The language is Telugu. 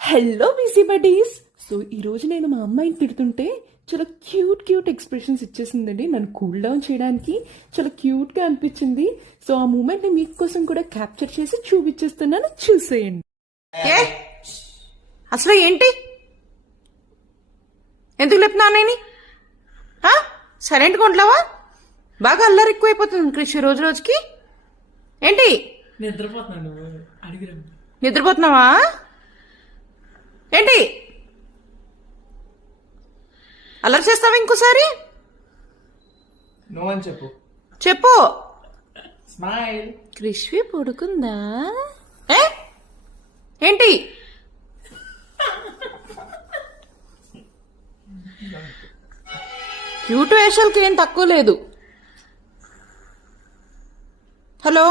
Hello busy buddies. సో ఈరోజు నేను మా అమ్మాయిని తిడుతుంటే చాలా క్యూట్ ఎక్స్ప్రెషన్స్ ఇచ్చేసిందండి. నన్ను కూల్ డౌన్ చేయడానికి చాలా క్యూట్గా అనిపించింది. సో ఆ మూమెంట్ని మీకోసం కూడా క్యాప్చర్ చేసి చూపించేస్తున్నాను, చూసేయండి. ఏ అసలు ఏంటి, ఎందుకు లేపునా నేను సైలెంట్గా ఉండలేవా? బాగా అల్లరి ఎక్కువైపోతుంది క్రిష్ రోజు రోజుకి. ఏంటి నిద్రపోతున్నావా? ఏంటి అల్లరి చేస్తావా? ఇంకోసారి చెప్పు. స్మైల్. క్రిష్వి పడుకుందా? ఏంటి క్యూట్ వేషాలకి ఏం తక్కువ లేదు. హలో